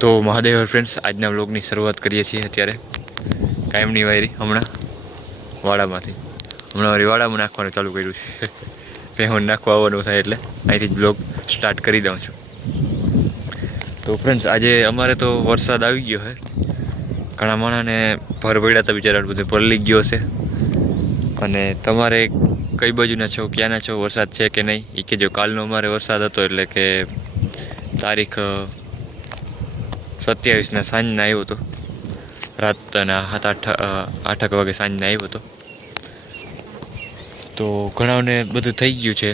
તો મહાદેવ ફ્રેન્ડ્સ આજના વ્લોગની શરૂઆત કરીએ છીએ અત્યારે. કાયમની વાયરી, હમણાં વાડામાંથી. હમણાં વારી વાડામાં નાખવાનું ચાલુ કર્યું છે. હું નાખવા આવવાનું થાય એટલે અહીંથી જ બ્લોગ સ્ટાર્ટ કરી દઉં છું. તો ફ્રેન્ડ્સ આજે અમારે તો વરસાદ આવી ગયો છે. ઘણા માણાને ભર પડ્યા હતા બિચારા, બધું પલળી ગયો છે અને તમારે કઈ બાજુના છો, ક્યાંના છો, વરસાદ છે કે નહીં? એ કે જો કાલનો અમારે વરસાદ હતો એટલે કે તારીખ સત્યાવીસના સાંજના આવ્યો હતો રાતના સાત આઠ આઠ આઠક વાગે સાંજના આવ્યો હતો તો ઘણાઓને બધું થઈ ગયું છે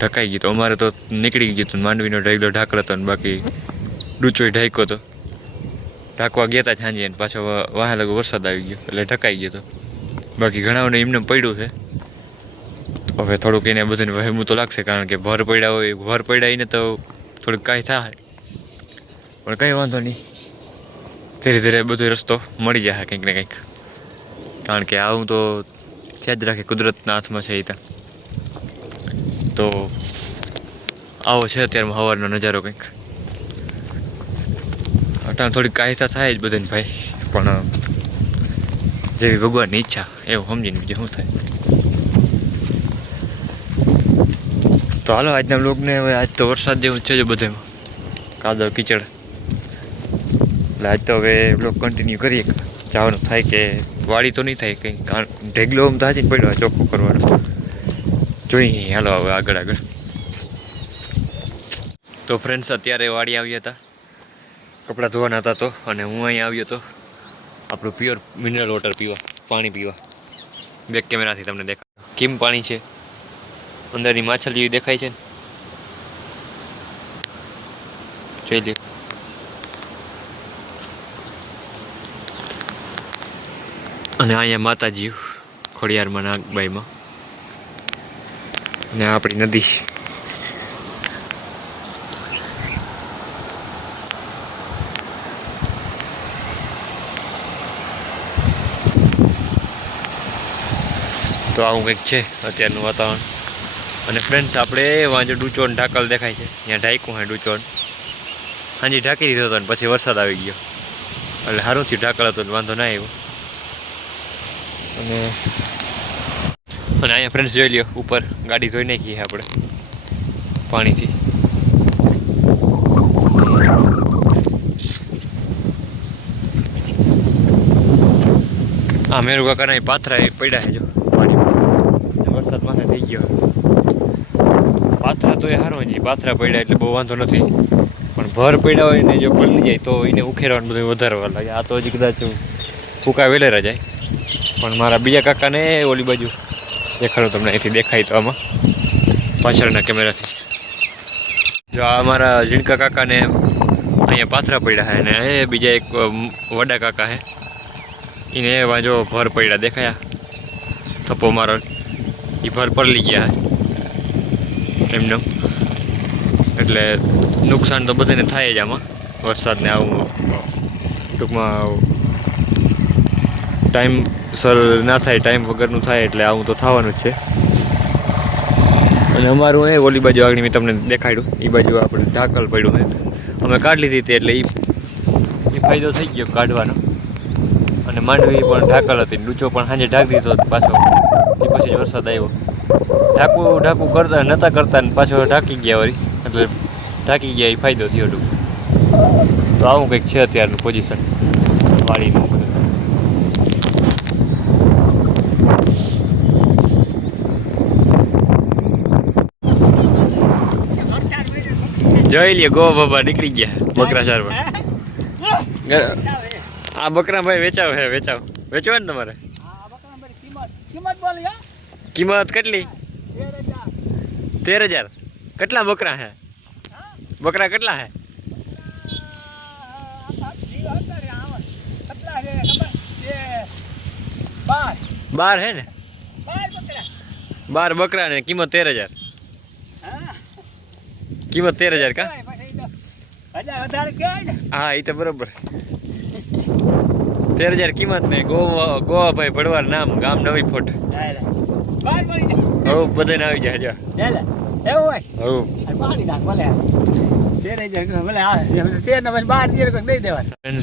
ઢકાઈ ગયું તો અમારે તો નીકળી ગયું હતું માંડવીનો ઢગલો ઢાકલો હતો ને બાકી ડૂચોય ઢાંક્યો હતો ઢાંકવા ગયા હતા સાંજે અને પાછો વાહે લગો વરસાદ આવી ગયો, એટલે ઢકાઈ ગયો હતો બાકી ઘણાઓને એમને પડ્યું છે. હવે થોડુંક એને બધાને વહેમું તો લાગશે, કારણ કે ભર પડ્યા હોય, ભર પડ્યા એને તો થોડુંક કાંઈ થાય. પણ કંઈ વાંધો નહીં. ધીરે ધીરે બધો રસ્તો મળી જશે કંઈક ને કંઈક. કારણ કે આવું તો થયા જ રાખે કુદરતના હાથમાં છે ત્યાં તો. આવો છે અત્યારમાં સવારનો નજારો કંઈક. અટાણ થોડીક કાયતા થાય જ બધાને ભાઈ. પણ જેવી ભગવાનની ઈચ્છા, એવું સમજીને બીજું શું થાય? તો હાલો, આજના બ્લોગને હવે આજ તો વરસાદ જેવું છે જ બધેમાં. કાદવ, કીચડ. એટલે આજ તો હવે બ્લોક કન્ટિન્યુ કરીએ. જવાનું થાય કે વાડી તો નહીં થાય, કંઈ ઢેગલો આમ તાજી પડ્યો ચોખ્ખો કરવાનો. જોઈએ હાલો હવે આગળ આગળ. તો ફ્રેન્ડ્સ અત્યારે વાડી આવ્યા હતા. કપડાં ધોવાના હતા તો, અને હું અહીં આવ્યો હતો આપણું પ્યોર મિનરલ વોટર પીવા, પાણી પીવા. બેક કેમેરાથી તમને દેખાય કેમ પાણી છે? અંદરની માછલી દેખાય છે ને? જોઈ લ્યો. અને અહીંયા માતાજી ખોડિયારમાં નાગબાઈમાં. ને આપણી નદી તો આવું કંઈક છે અત્યારનું વાતાવરણ. અને ફ્રેન્ડ્સ આપણે વાંચો ડૂચોન ઢાકલ દેખાય છે. ત્યાં ઢાંકું હોય ડૂચોન. હાજી ઢાંકી દીધો હતો ને પછી વરસાદ આવી ગયો. એટલે સારું થયું ઢાકલ હતો વાંધો ના આવ્યો. અને અને અહીંયા ફ્રેન્ડ્સ જોઈ લ્યો, ઉપર ગાડી ધોઈ નાખીએ આપણે, પાણીથી. આ મેરુ કાકાના પાથરા પડ્યા છે વરસાદ માથે થઈ ગયો. પાથરા તો એ સારું છે, પાથરા પડ્યા એટલે બહુ વાંધો નથી. પણ ભર પડ્યા હોય ને જો પલળી જાય તો એને ઉખેરવાનું બધું વધારે લાગે. આ તો હજી કદાચ ફૂકા વેલેરા જાય. પણ મારા બીજા કાકાને ઓલી બાજુ દેખાડું તમને, અહીંથી દેખાય તો આમાં. પાછળના કેમેરાથી. જો આ મારા ઝીણકા કાકાને અહીંયા પાથરા પડ્યા છે અને એ બીજા એક વડા કાકા છે. એને એવા જો ભર પડ્યા દેખાયા. થપ્પો મારો એ ભર પડલી ગયા એમનો એટલે નુકસાન તો બધાને થાય જ આમાં. વરસાદને આવું ટૂંકમાં ટાઈમ સર ના થાય, ટાઈમ વગરનું થાય એટલે આવું તો થવાનું જ છે. અને અમારું એ ઓલી બાજુ આગળ મેં તમને દેખાડ્યું એ બાજુ આપણે ઢાકલ પડ્યું છે. અમે કાઢી લીધી હતી એટલે એ ફાયદો થઈ ગયો કાઢવાનો. અને માંડવી પણ ઢાકલ હતી ડૂચો પણ સાંજે ઢાંકી દીધો પાછો. એ પછી વરસાદ આવ્યો. ઢાકું ઢાકું કરતા નહોતા કરતા ને પાછો ઢાંકી ગયા વળી. એટલે ઢાંકી ગયા એ ફાયદો થયો ટૂંક. તો આવું કંઈક છે અત્યારનું પોઝિશન વાડીનું બધું જોઈ લ્યો ગો બાબા નીકળી ગયા. બકરા ચારવા. આ બકરા ભાઈ વેચાવ હે વેચાવ. વેચવા ને તમારે. કિંમત. કેટલી? તેર હજાર. કેટલા બકરા હે? બકરા કેટલા હે? બાર. હે ને? બાર બકરા ને કિંમત તેર હજાર. કિંમત તેર હજાર કા? હા એ તો બરોબર. તેર હજાર કિંમત ને ગોવા ગોવાભાઈ ભડવાર નામ ગામ નવી ફોટ. હવે બધાને આવી જાય જો.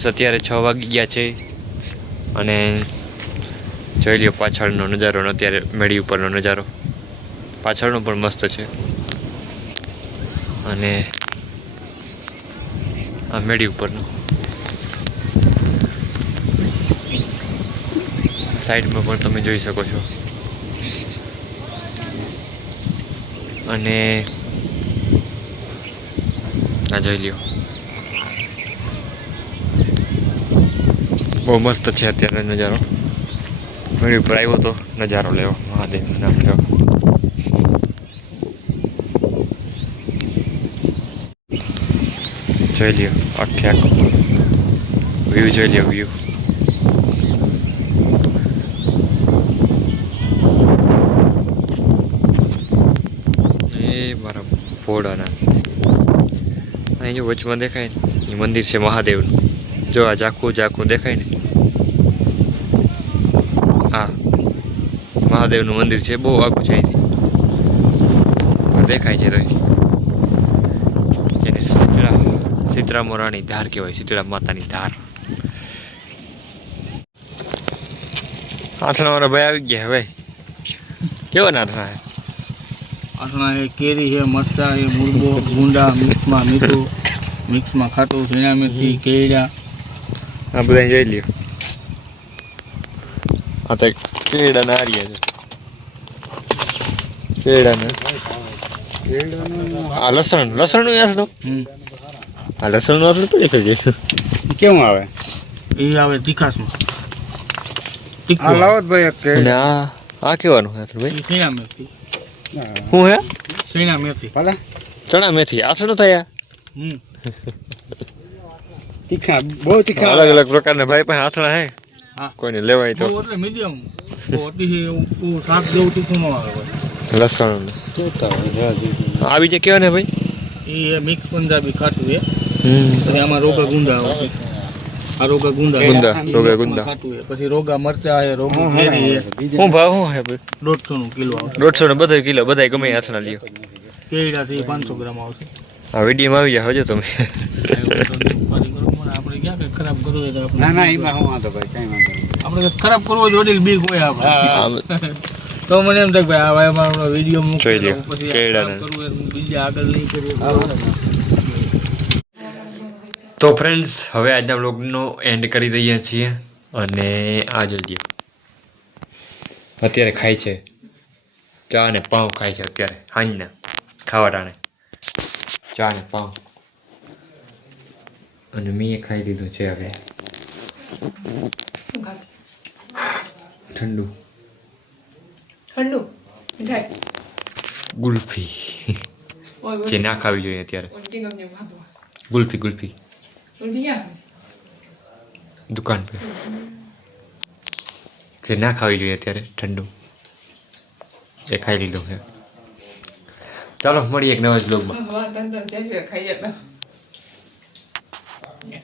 અત્યારે છ વાગી ગયા છે અને જોઈ લ્યો પાછળનો નજારો અત્યારે મેળી ઉપરનો નજારો. પાછળનો પણ મસ્ત છે. અને આ મેળી ઉપરનો. સાઈડમાં પણ તમે જોઈ શકો છો. અને આ જોઈ લ્યો. બહુ મસ્ત છે અત્યારે નજારો. મેળી ઉપર આવ્યો તો નજારો લેવો. મહાદેવ નામ લેવો. જોઈ લ્યો આખે આખો વ્યૂ જોઈ લ્યો વ્યૂ એ મારા ફોડાના. અહીં જો વચમાં દેખાય ને, એ મંદિર છે મહાદેવનું. જો આ ઝાખું ઝાખું દેખાય ને. હા, મહાદેવનું મંદિર છે, બહુ આખું છે દેખાય છે તો જેને શીતળા શીતળા મોરાની ધાર કહેવાય શીતળા માતાની ધાર. આઠણા મારા ભાઈ આવી ગયા હવે. કેવો ના આઠણા એ કેરી છે મરચા એ મુરબો ગુંડા મિક્સમાં મીઠું મિક્સમાં ખાટું ઝીણા મીઠી કેળા. આ બધા જોઈ લ્યો. આ તો કેળા નારિયા છે. કેળા ને આ લસણ લસણનું હમ. આ લસણનું તો દેખાય છે? કેવું આવે? એ આવે તીખાસમાં આ લાવો જ ભાઈ એક અને આ આ કેવાનું ભાઈ? એ મેથી? હે. ઝીણા મેથી? ભલે. ચણા મેથી. આસનું થયા હમ. તીખા બહુ તીખા. અલગ અલગ પ્રકારના ભાઈ પાસે આથણા હે. હા. કોઈને લેવાય તો. એટલે મીડિયમ. શાક જેવું તીખું ન આવે લસણ. જોતા હોય જરા જોતા. આ બીજે કેવા ને ભાઈ? એ મિક્સ પંજાબી ખાટું હમ પછી આમાં રોગા ગુંદા આવશે. આ રોગા ગુંદા ગુંદા, એ રોગા મિક્સમાં ગુંદા. ખાટું છે. પછી રોગા મરચા છે રોગી હા, હા, કેરી છે. હા, બીજા શું ભાવ શું હે ભાઈ? દોઢસો નું કિલો આવશે. દોઢસો ને બધો કિલો બધા ગમે એ આથણા લ્યો. કેળા છે એ પાંચસો ગ્રામ આવશે. આ વિડીયોમાં આવી જાય હજો તમે. ઉપાધિ કરો પણ આપણે ક્યાં કંઈક ખરાબ કરવું હોય તો આપણે ના ના એમાં શું વાંધો ભાઈ કઈ વાંધો નહીં. આપણે કંઈક ખરાબ કરવો હોય તો વડીલ બીક હોય આપણે. આ તો મને એમ થાય કે ભાઈ આ ભાઈ અમારો વીડિયો જોઈ મૂકી લ્યો, દઉં, પછી આ કેળાને. ખરાબ કરવું હોય તો બીજા આગળ નહીં કરીએ. તો ફ્રેન્ડ્સ હવે આજના બ્લોગનો એન્ડ કરી દઈએ છીએ અને આ જોઈએ. અત્યારે ખાય છે ચા ને પાઉં ખાય છે અત્યારે હાંજના ખાવા ટાણે ચા ને પાઉં. અને મેં ખાઈ લીધું છે હવે. ઠંડુ. ઠંડુ? મીઠાઈ? ગુલ્ફી. જે ના ખાવી જોઈએ અત્યારે. ગુલ્ફી ગુલ્ફી. દુકાન પર જે ના ખાવી જોઈએ અત્યારે ઠંડુ એ ખાઈ લીધું છે ચાલો મળીએ એક નવા જ બ્લોગમાં